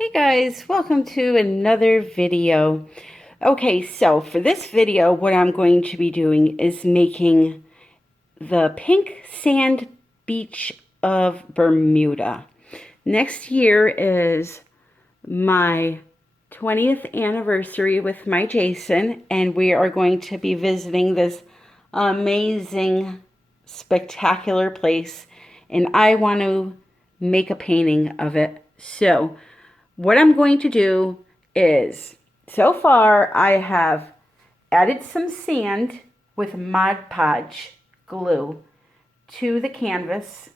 Hey guys, welcome to another video. Okay, so for this video, what I'm going to be doing is making the pink sand beach of Bermuda. Next year is my 20th anniversary with my Jason, and we are going to be visiting this amazing, spectacular place, and I want to make a painting of it. So what I'm going to do is, so far I have added some sand with Mod Podge glue to the canvas.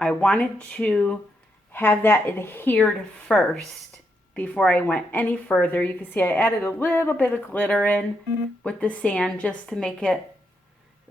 I wanted to have that adhered first before I went any further. You can see I added a little bit of glitter in with the sand just to make it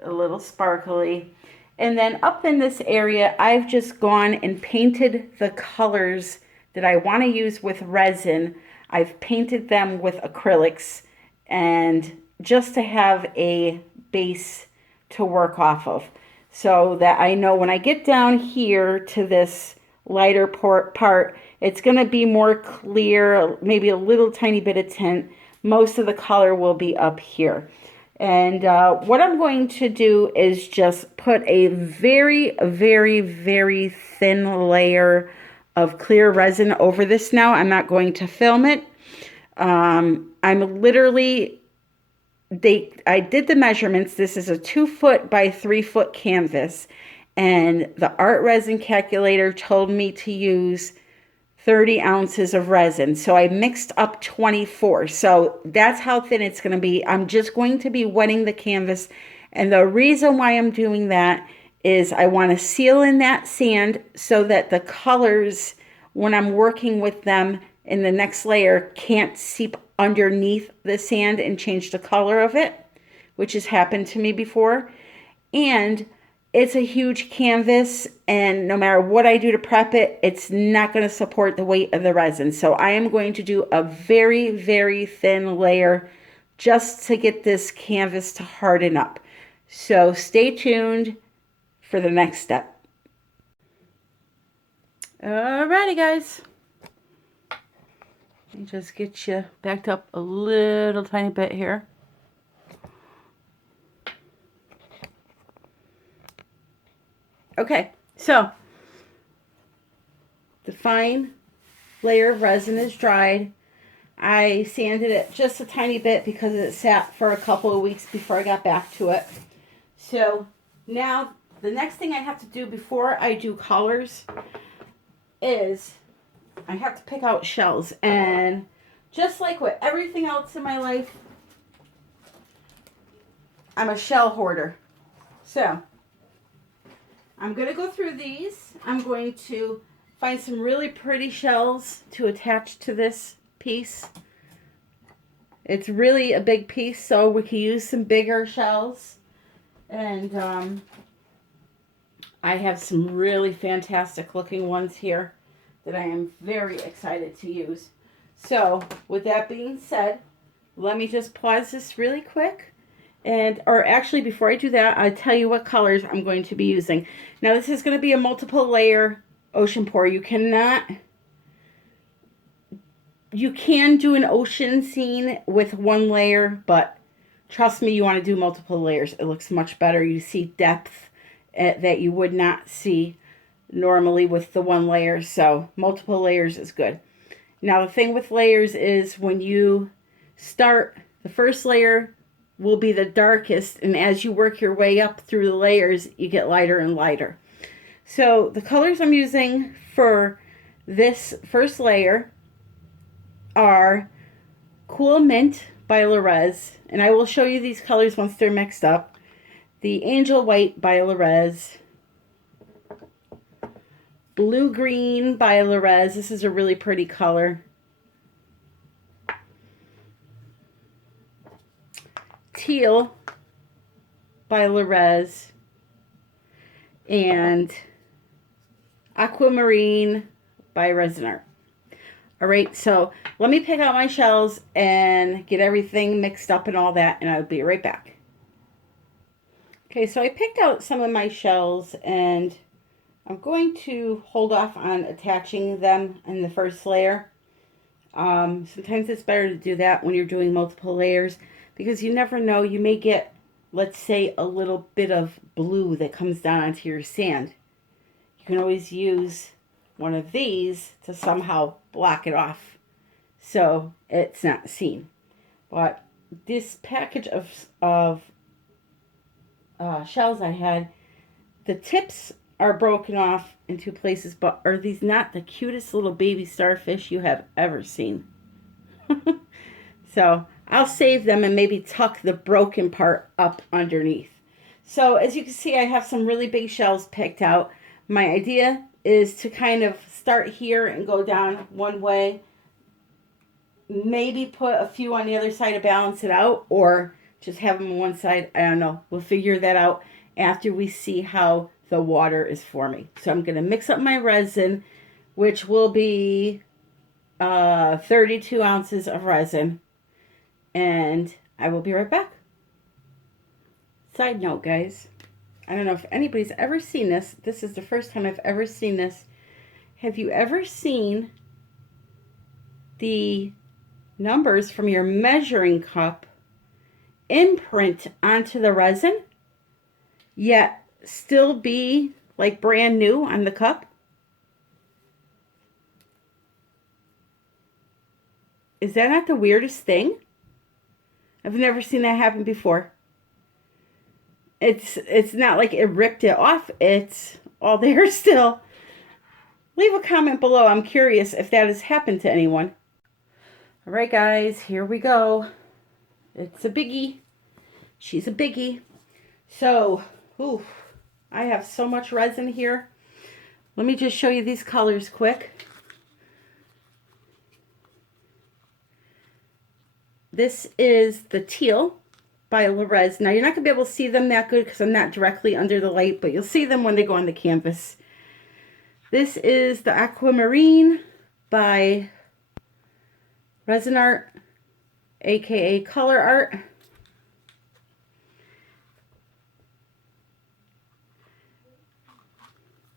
a little sparkly. And then up in this area, I've just gone and painted the colors that I want to use with resin. I've painted them with acrylics, and just to have a base to work off of, so that I know when I get down here to this lighter part, it's going to be more clear, maybe a little tiny bit of tint. Most of the color will be up here. And what I'm going to do is just put a very, very, very thin layer of clear resin over this now. I'm not going to film it. I'm literally, I did the measurements. This is a 2-foot by 3-foot canvas. And the art resin calculator told me to use 30 ounces of resin. So I mixed up 24. So that's how thin it's going to be. I'm just going to be wetting the canvas. And the reason why I'm doing that is I want to seal in that sand so that the colors, when I'm working with them in the next layer, can't seep underneath the sand and change the color of it, which has happened to me before. And it's a huge canvas, and no matter what I do to prep it, it's not going to support the weight of the resin. So I am going to do a very, very thin layer just to get this canvas to harden up. So stay tuned for the next step. Alrighty guys. Let me just get you backed up a little tiny bit here. Okay, so the fine layer of resin is dried. I sanded it just a tiny bit because it sat for a couple of weeks before I got back to it. So now the next thing I have to do before I do colors is I have to pick out shells. And just like with everything else in my life, I'm a shell hoarder. So I'm going to go through these. I'm going to find some really pretty shells to attach to this piece. It's really a big piece, so we can use some bigger shells. And I have some really fantastic looking ones here that I am very excited to use. So with that being said, let me just pause this really quick. Or actually, before I do that, I'll tell you what colors I'm going to be using. Now, this is going to be a multiple layer ocean pour. You can do an ocean scene with one layer, but trust me, you want to do multiple layers. It looks much better. You see depth that you would not see normally with the one layer. So multiple layers is good. Now, the thing with layers is when you start, the first layer will be the darkest, and as you work your way up through the layers, you get lighter and lighter. So the colors I'm using for this first layer are Cool Mint by Rez, and I will show you these colors once they're mixed up. The Angel White by Rez, Blue Green by Rez. This is a really pretty color. Teal by Rez, and Aquamarine by Resin. All right, so let me pick out my shells and get everything mixed up and all that, and I'll be right back. Okay, so I picked out some of my shells, and I'm going to hold off on attaching them in the first layer. Sometimes it's better to do that when you're doing multiple layers because you never know, you may get, let's say, a little bit of blue that comes down onto your sand. You can always use one of these to somehow block it off so it's not seen. But this package of shells I had, the tips are broken off in two places, but are these not the cutest little baby starfish you have ever seen? So I'll save them and maybe tuck the broken part up underneath. So as you can see, I have some really big shells picked out. My idea is to kind of start here and go down one way. Maybe put a few on the other side to balance it out, or just have them on one side. I don't know. We'll figure that out after we see how the water is forming. So I'm going to mix up my resin, which will be 32 ounces of resin. And I will be right back. Side note, guys. I don't know if anybody's ever seen this. This is the first time I've ever seen this. Have you ever seen the numbers from your measuring cup imprint onto the resin, yet still be like brand new on the cup? Is that not the weirdest thing? I've never seen that happen before. It's not like it ripped it off. It's all there still. Leave a comment below. I'm curious if that has happened to anyone. All right, guys, here we go. It's a biggie. She's a biggie. So, I have so much resin here. Let me just show you these colors quick. This is the teal by Rez. Now, you're not going to be able to see them that good because I'm not directly under the light, but you'll see them when they go on the canvas. This is the aquamarine by Resin Art, aka Color Art.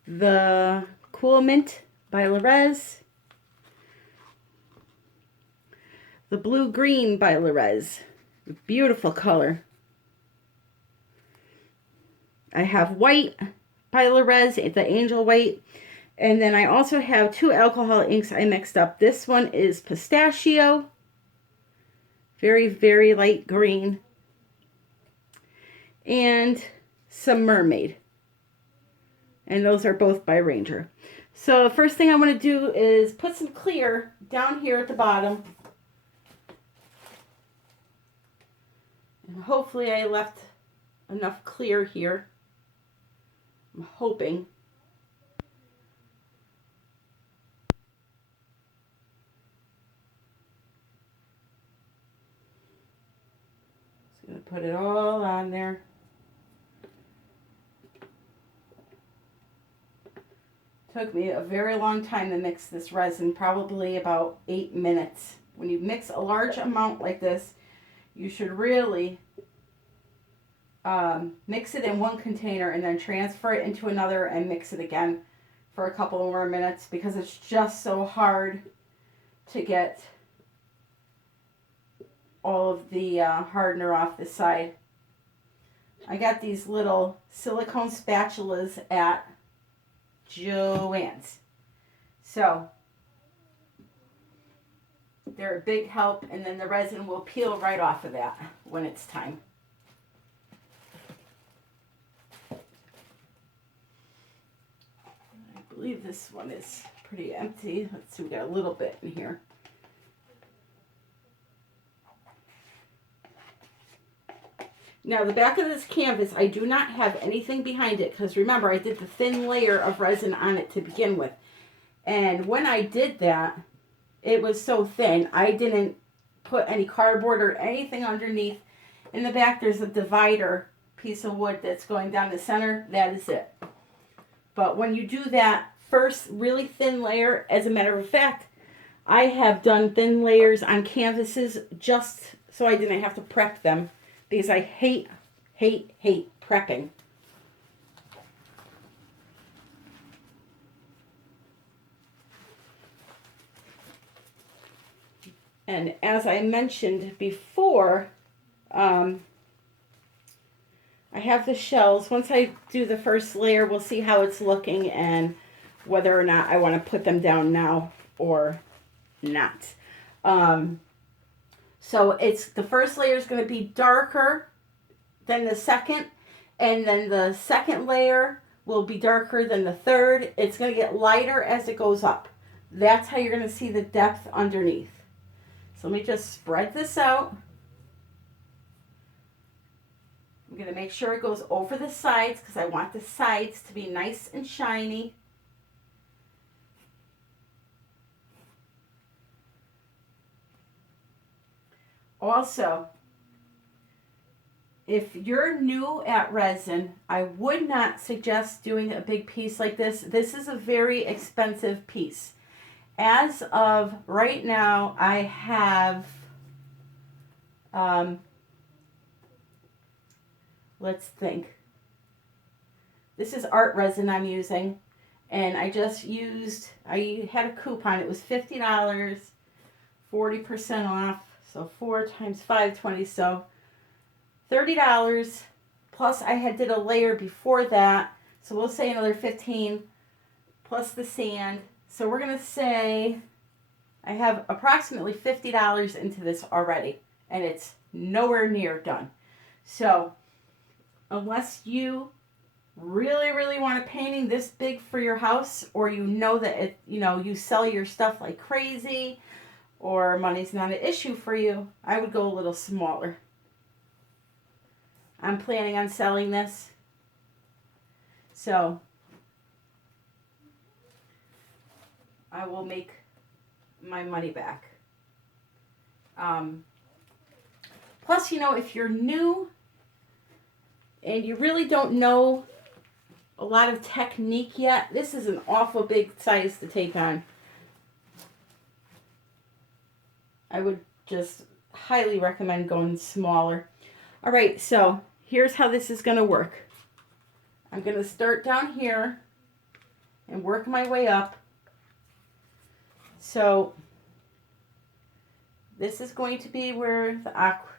The Cool Mint by Rez. The Blue Green by Rez. Beautiful color. I have white by Rez, the Angel White. And then I also have two alcohol inks I mixed up. This one is Pistachio. Very, very light green. And some Mermaid. And those are both by Ranger. So the first thing I want to do is put some clear down here at the bottom. And hopefully I left enough clear here. I'm hoping. Just going to put it all on there. Took me a very long time to mix this resin, probably about 8 minutes. When you mix a large amount like this, you should really mix it in one container and then transfer it into another and mix it again for a couple more minutes because it's just so hard to get all of the hardener off the side. I got these little silicone spatulas at Joann's. So they're a big help, and then the resin will peel right off of that when it's time. I believe this one is pretty empty. Let's see, we got a little bit in here. Now, the back of this canvas, I do not have anything behind it because remember, I did the thin layer of resin on it to begin with. And when I did that, it was so thin, I didn't put any cardboard or anything underneath. In the back, there's a divider piece of wood that's going down the center. That is it. But when you do that first really thin layer, as a matter of fact, I have done thin layers on canvases just so I didn't have to prep them. Because I hate prepping. And as I mentioned before, I have the shells. Once I do the first layer, we'll see how it's looking and whether or not I want to put them down now or not. So the first layer is going to be darker than the second, and then the second layer will be darker than the third. It's going to get lighter as it goes up. That's how you're going to see the depth underneath. So let me just spread this out. I'm going to make sure it goes over the sides because I want the sides to be nice and shiny. Also, if you're new at resin, I would not suggest doing a big piece like this. This is a very expensive piece. As of right now, I have, let's think. This is art resin I'm using, and I had a coupon. It was $50, 40% off, so 4 times 5, 20, so $30, plus I did a layer before that, so we'll say another 15, plus the sand. So we're going to say I have approximately $50 into this already, and it's nowhere near done. So unless you really, really want a painting this big for your house, or you know that you sell your stuff like crazy, or money's not an issue for you, I would go a little smaller. I'm planning on selling this, so I will make my money back. Plus, if you're new and you really don't know a lot of technique yet, this is an awful big size to take on. I would just highly recommend going smaller. All right, so here's how this is going to work. I'm going to start down here and work my way up. So this is going to be where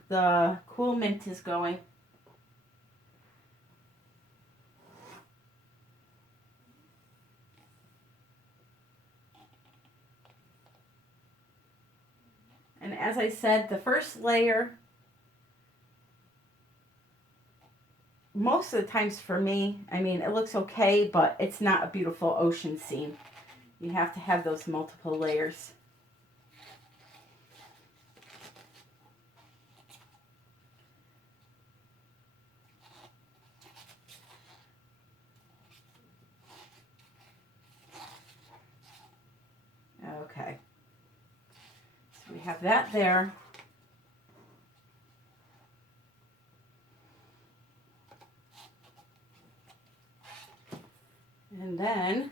the cool mint is going. And as I said, the first layer, most of the times for me, it looks okay, but it's not a beautiful ocean scene. You have to have those multiple layers. Okay. So we have that there. And then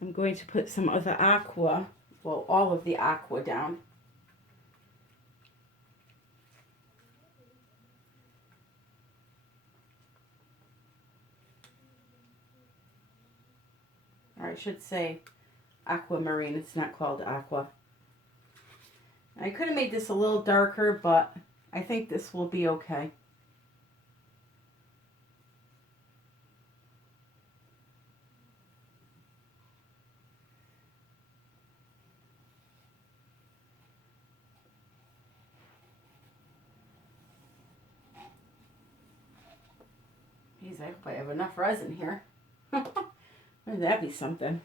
I'm going to put some of the aqua, well, all of the aqua down. Or I should say aquamarine. It's not called aqua. I could have made this a little darker, but I think this will be okay. Geez, I hope I have enough resin here. Wouldn't that be something?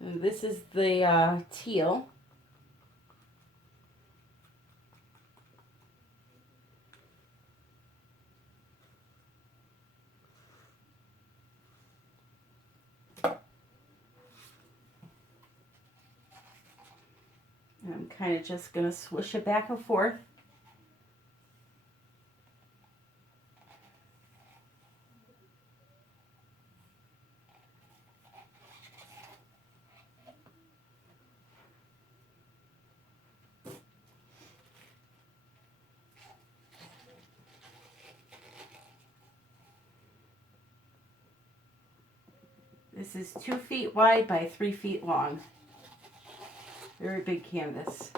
And this is the teal. And I'm kind of just going to swish it back and forth. This is 2 feet wide by 3 feet long. Very big canvas.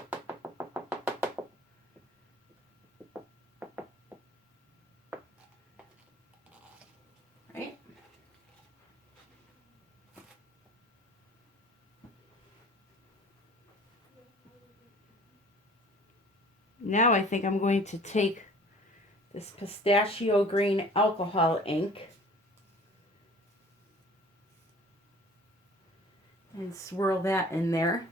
Right? Now I think I'm going to take this pistachio green alcohol ink and swirl that in there.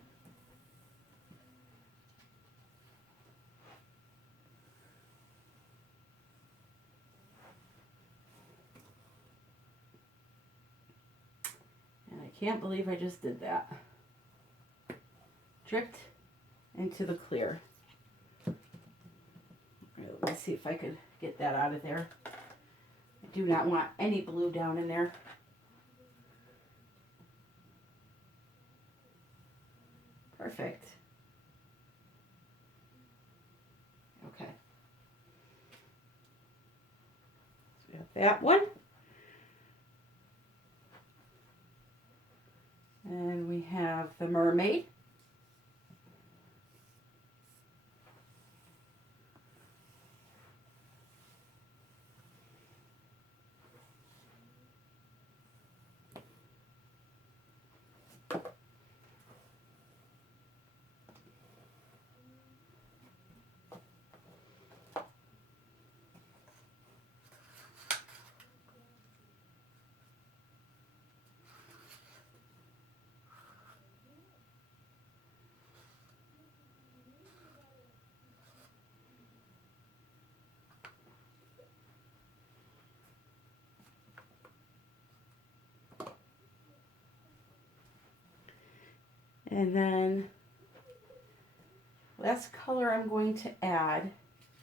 And I can't believe I just did that. Dripped into the clear. Right, let me see if I could get that out of there. I do not want any blue down in there. Perfect. Okay. So we have that one. And we have the mermaid. And then last color I'm going to add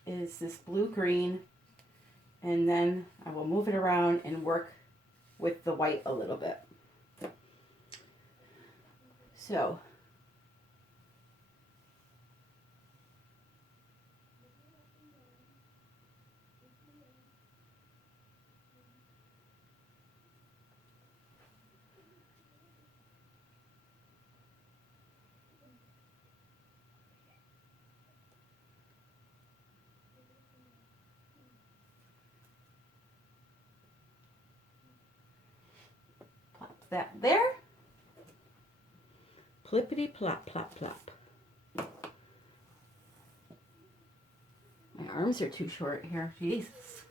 is this blue-green, and then I will move it around and work with the white a little bit. So plop that there. Plippity plop, plop, plop. My arms are too short here. Jesus.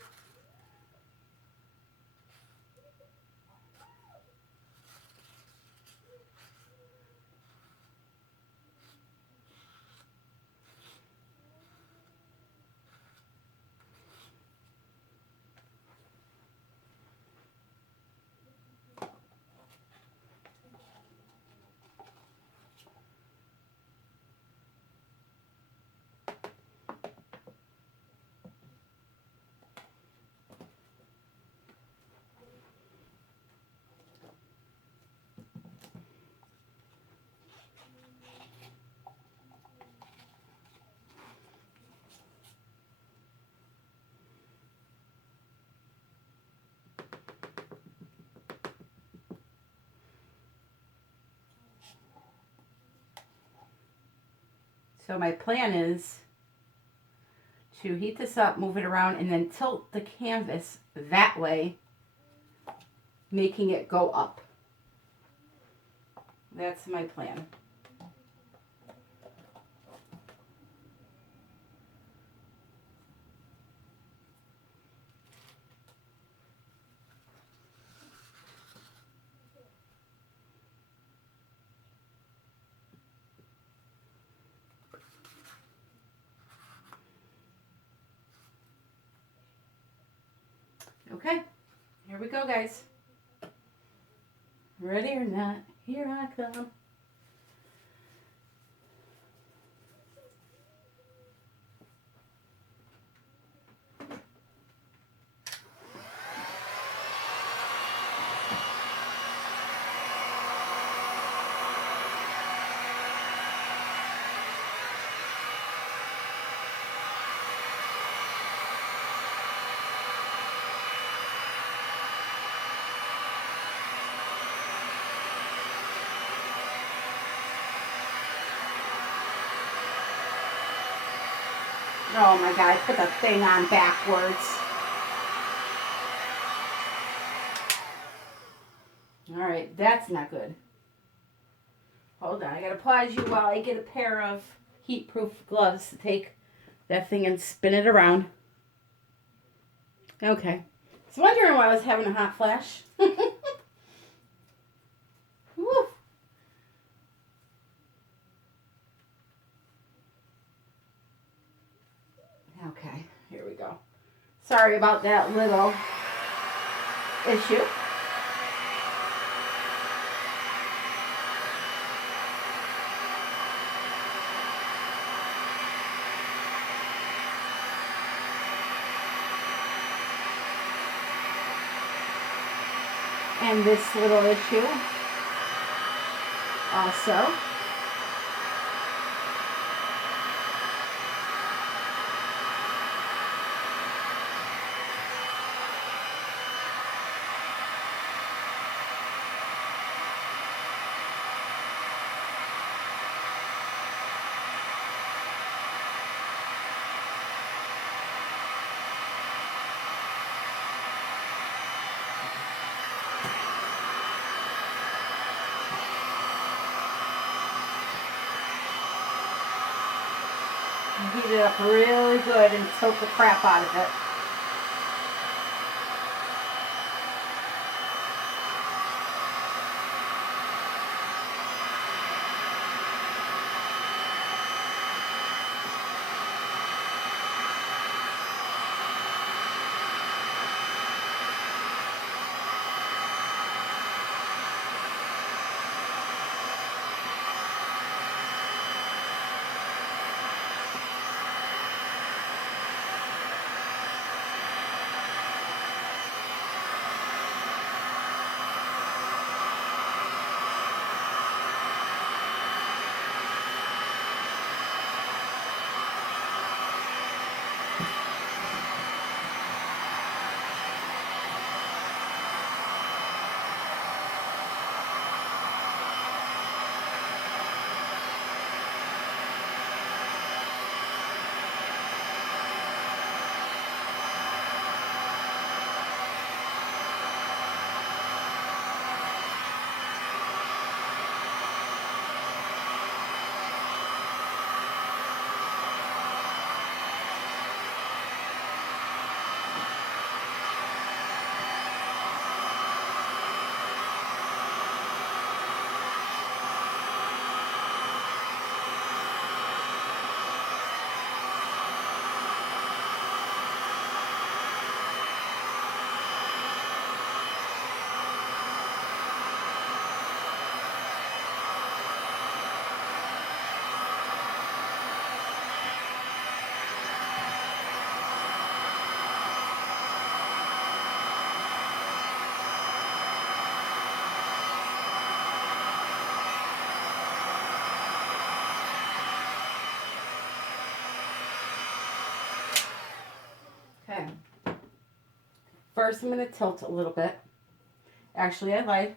So my plan is to heat this up, move it around, and then tilt the canvas that way, making it go up. That's my plan. Okay, here we go, guys. Ready or not, here I come. Oh my God, I put the thing on backwards. All right, that's not good. Hold on, I gotta pause you while I get a pair of heat-proof gloves to take that thing and spin it around. Okay. I was wondering why I was having a hot flash. Woo. Okay, here we go. Sorry about that little issue. And this little issue also. Heat it up really good and tilt the crap out of it. Okay. First, I'm going to tilt a little bit. Actually, I lied.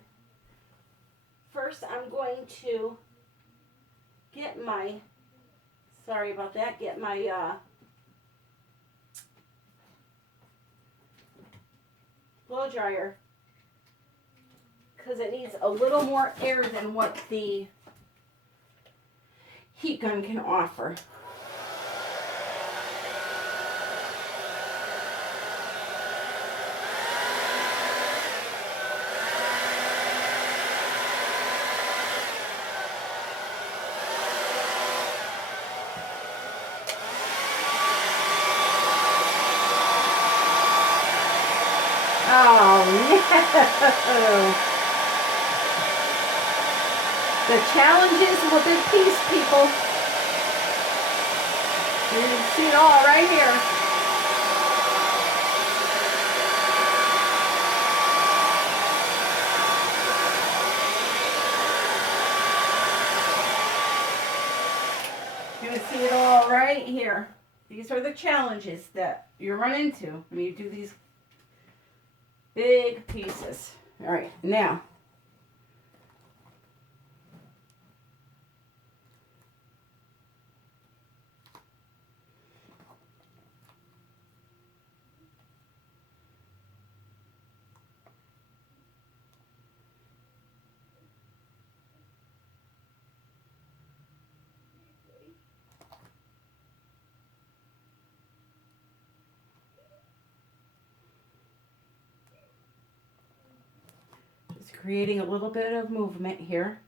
First, I'm going to get my, sorry about that, get my blow dryer, because it needs a little more air than what the heat gun can offer. Oh, no. The challenges of a big piece, people. You can see it all right here. You can see it all right here. These are the challenges that you run into when you do these big pieces. All right, now creating a little bit of movement here.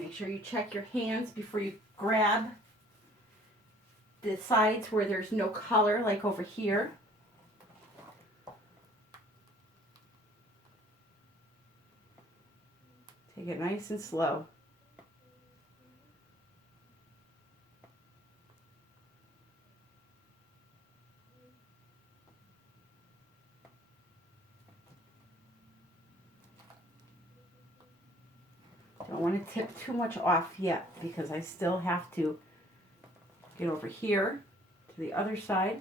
Make sure you check your hands before you grab the sides where there's no color, like over here. Take it nice and slow. Don't want to tip too much off yet because I still have to get over here to the other side.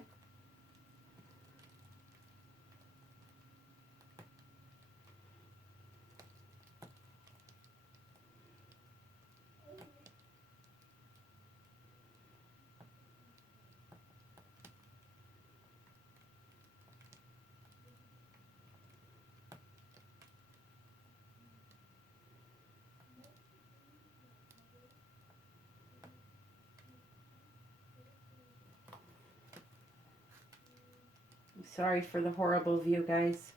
Sorry for the horrible view, guys,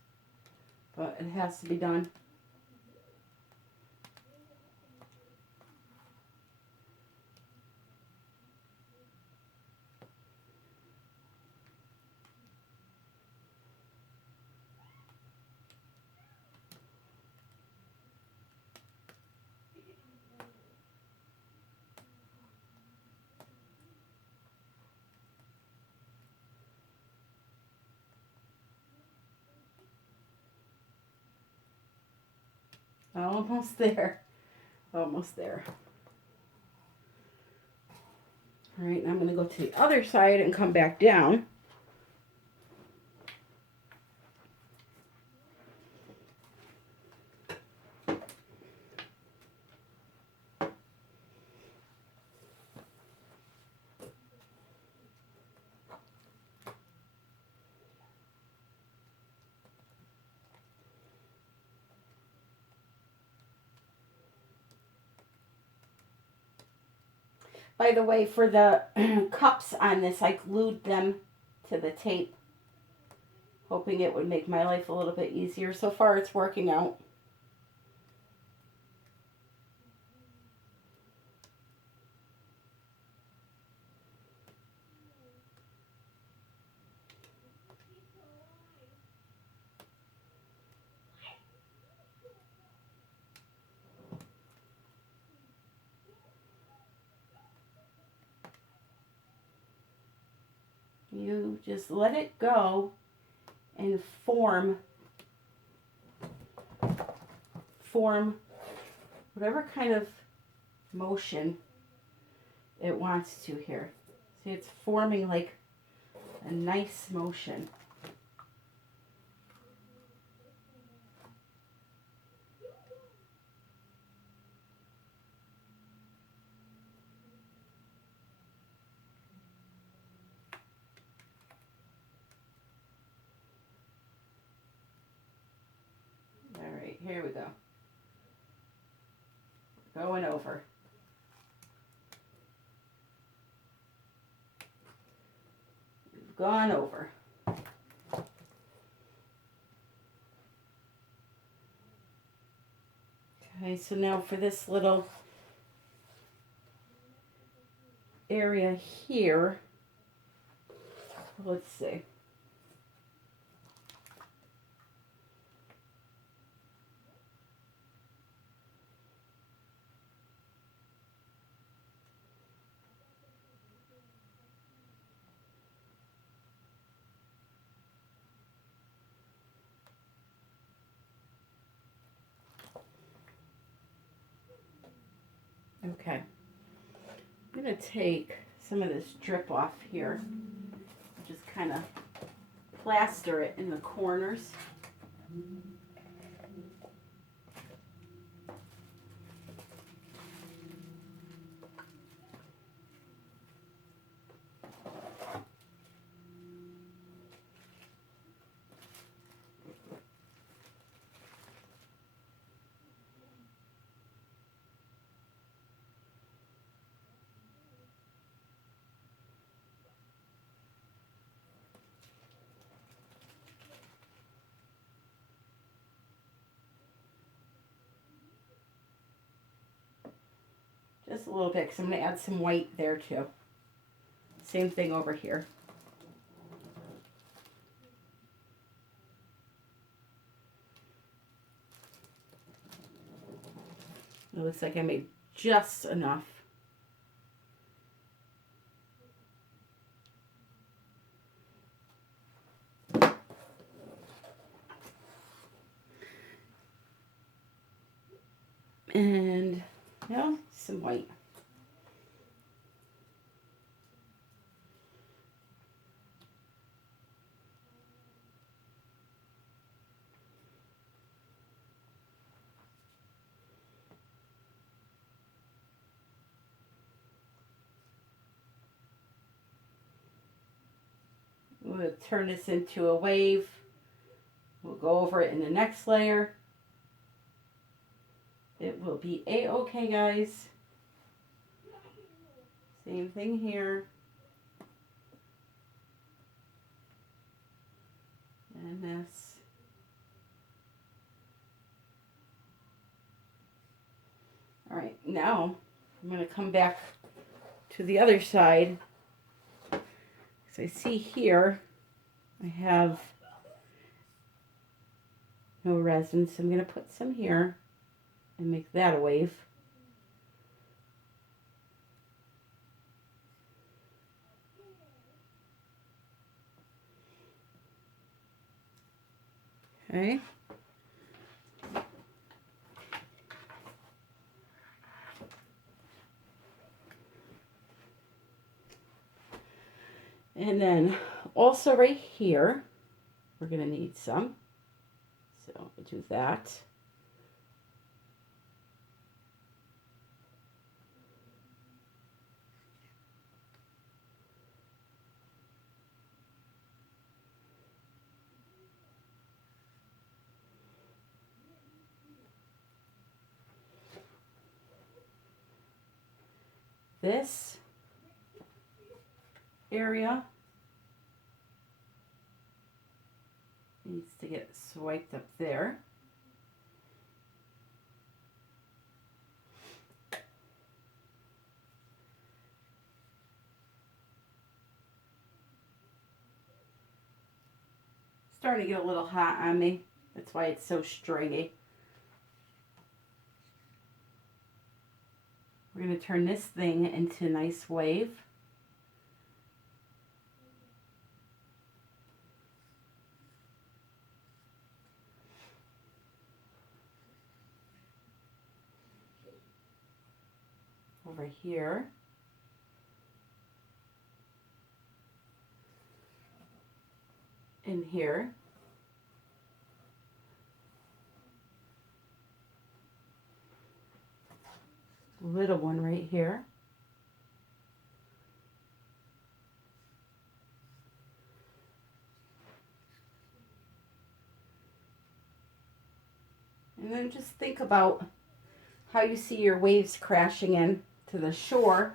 but it has to be done. Almost there. Almost there. All right, I'm going to go to the other side and come back down. By the way, for the cups on this, I glued them to the tape, hoping it would make my life a little bit easier. So far, it's working out. You just let it go and form whatever kind of motion it wants to here. See, it's forming like a nice motion. All right, here we go. Going over. We've gone over. Okay, so now for this little area here, let's see. Okay, I'm going to take some of this drip off here kind of plaster it in the corners. Just a little bit, because I'm going to add some white there too. Same thing over here. It looks like I made just enough. And now some white. We'll turn this into a wave. We'll go over it in the next layer. It will be a-okay, guys. Same thing here. And this. All right, now I'm going to come back to the other side. So I see here I have no resin, so I'm going to put some here and make that a wave. Okay. And then also right here, we're going to need some. So we'll do that. This area needs to get swiped up there. Starting to get a little hot on me. That's why it's so stringy. We're going to turn this thing into a nice wave. Over here. In here. Little one right here. And then just think about how you see your waves crashing in to the shore.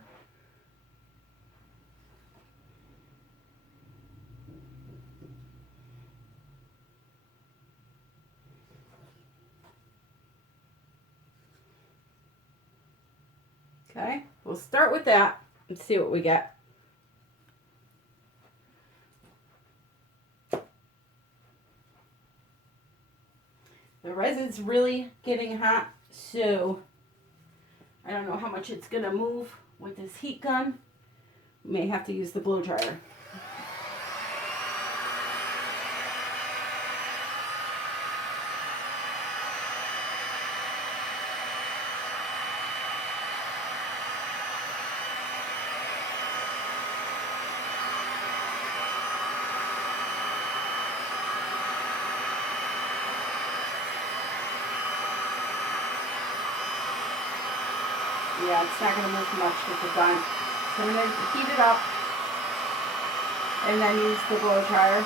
Okay, we'll start with that and see what we get. The resin's really getting hot, so I don't know how much it's going to move with this heat gun. We may have to use the blow dryer. Yeah, it's not going to move much with the gun. So I'm going to heat it up and then use the blow dryer.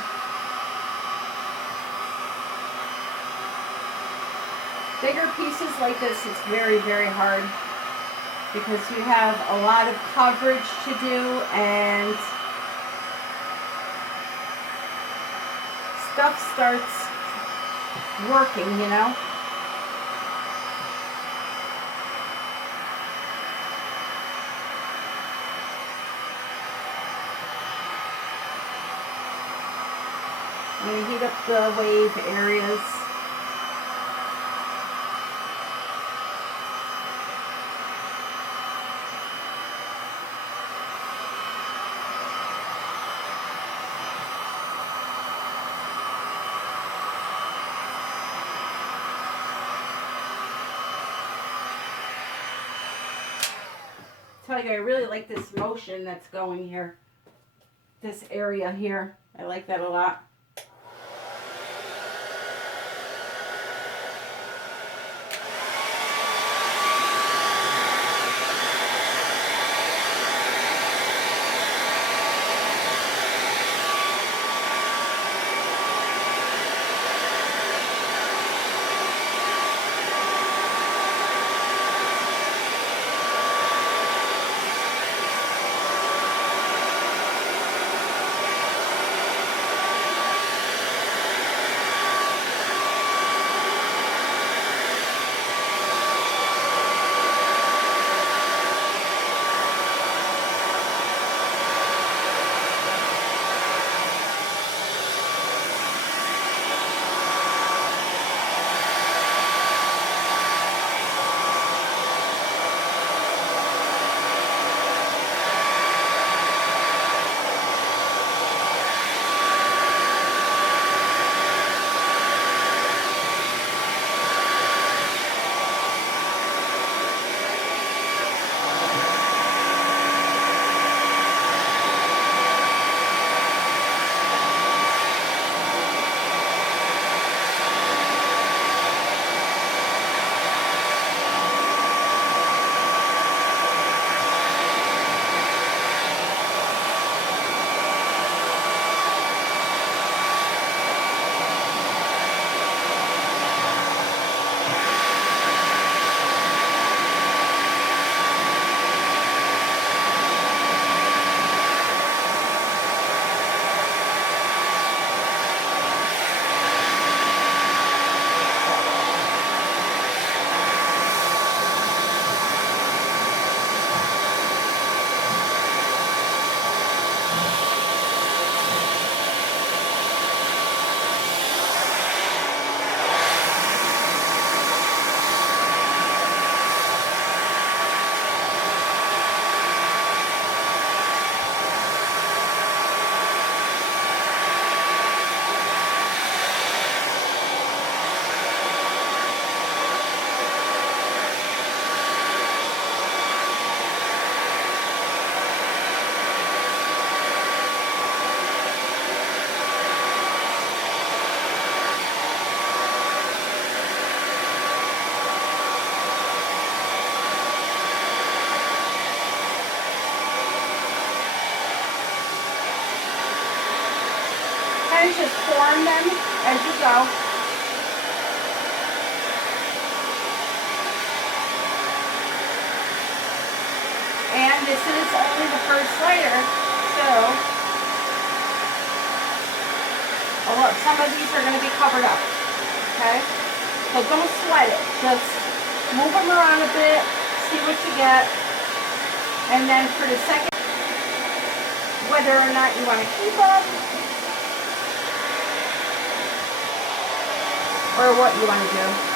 Bigger pieces like this, it's very, very hard because you have a lot of coverage to do and stuff starts working, you know. I'm going to heat up the wave areas. Tell you, I really like this motion that's going here. This area here. I like that a lot. And just form them as you go. And this is only the first layer, so some of these are going to be covered up, okay? So don't sweat it. Just move them around a bit, see what you get, and then for the second, whether or not you want to keep them, or what you want to do.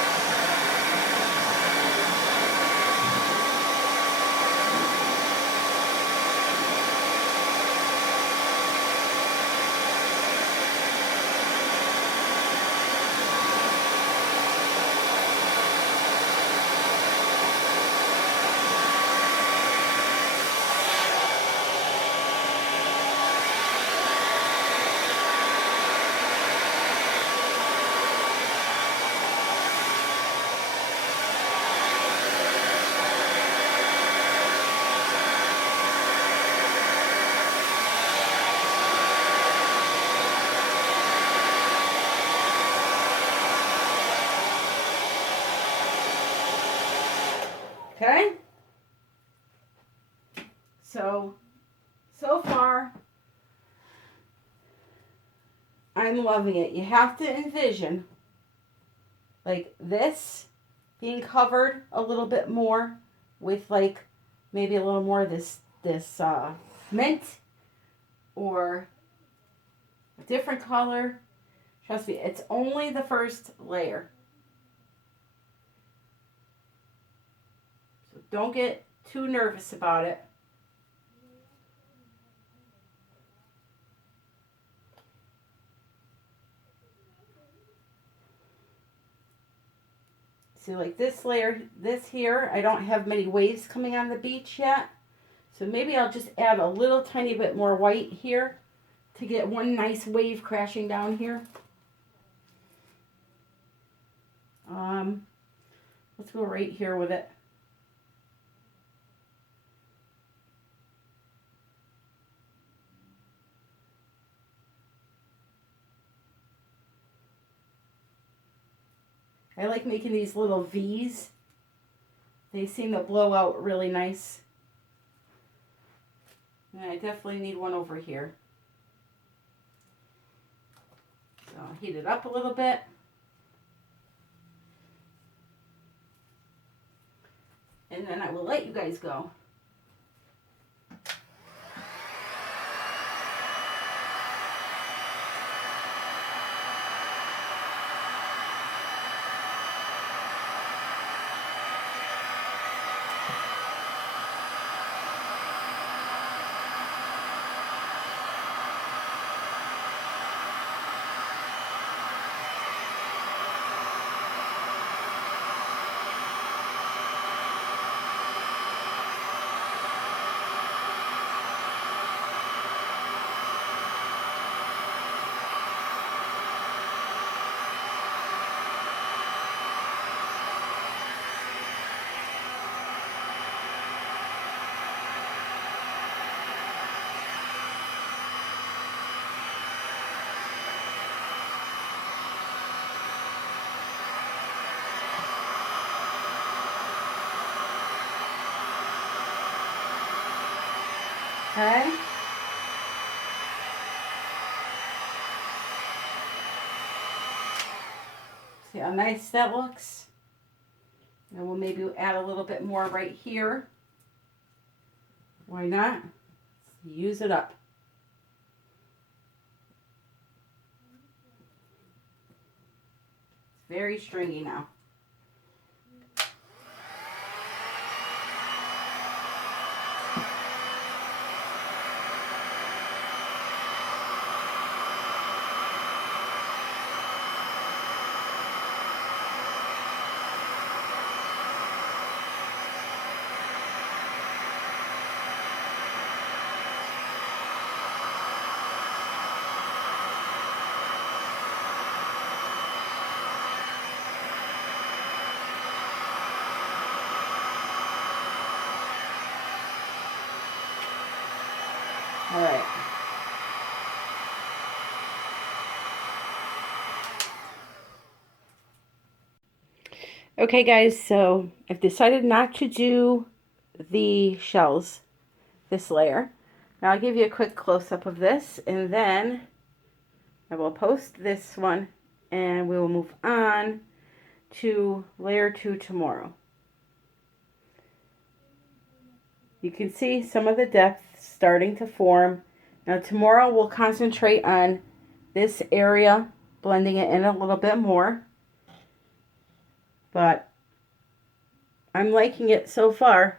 Okay? So far, I'm loving it. You have to envision like this being covered a little bit more with like maybe a little more of this mint or a different color. Trust me, it's only the first layer. So don't get too nervous about it. See, like this layer, this here, I don't have many waves coming on the beach yet. So maybe I'll just add a little tiny bit more white here to get one nice wave crashing down here. Let's go right here with it. I like making these little V's. They seem to blow out really nice. And I definitely need one over here. So I'll heat it up a little bit. And then I will let you guys go. Okay. See how nice that looks? And we'll maybe add a little bit more right here. Why not? Let's use it up. It's very stringy now. All right. Okay guys, so I've decided not to do the shells, this layer. Now I'll give you a quick close-up of this, and then I will post this one, and we will move on to layer 2 tomorrow. You can see some of the depth starting to form. Now tomorrow we'll concentrate on this area, blending it in a little bit more. But I'm liking it so far.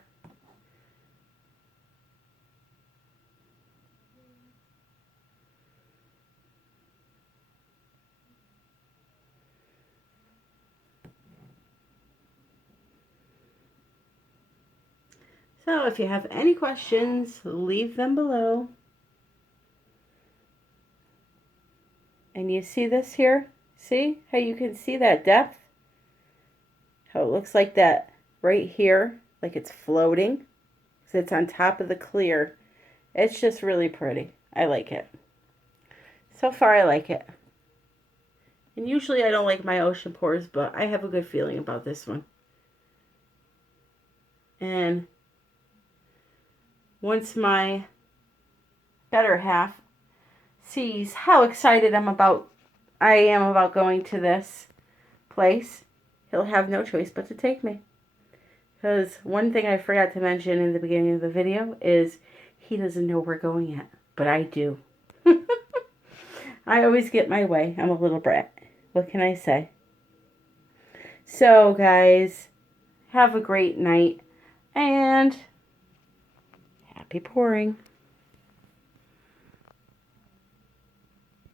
So if you have any questions, leave them below. And you see this here? See how you can see that depth? How it looks like that right here, like it's floating. So it's on top of the clear. It's just really pretty. I like it. So far I like it. And usually I don't like my ocean pours, but I have a good feeling about this one. And once my better half sees how excited I am about going to this place, he'll have no choice but to take me. Because one thing I forgot to mention in the beginning of the video is he doesn't know we're going yet, but I do. I always get my way. I'm a little brat. What can I say? So, guys, have a great night and happy pouring.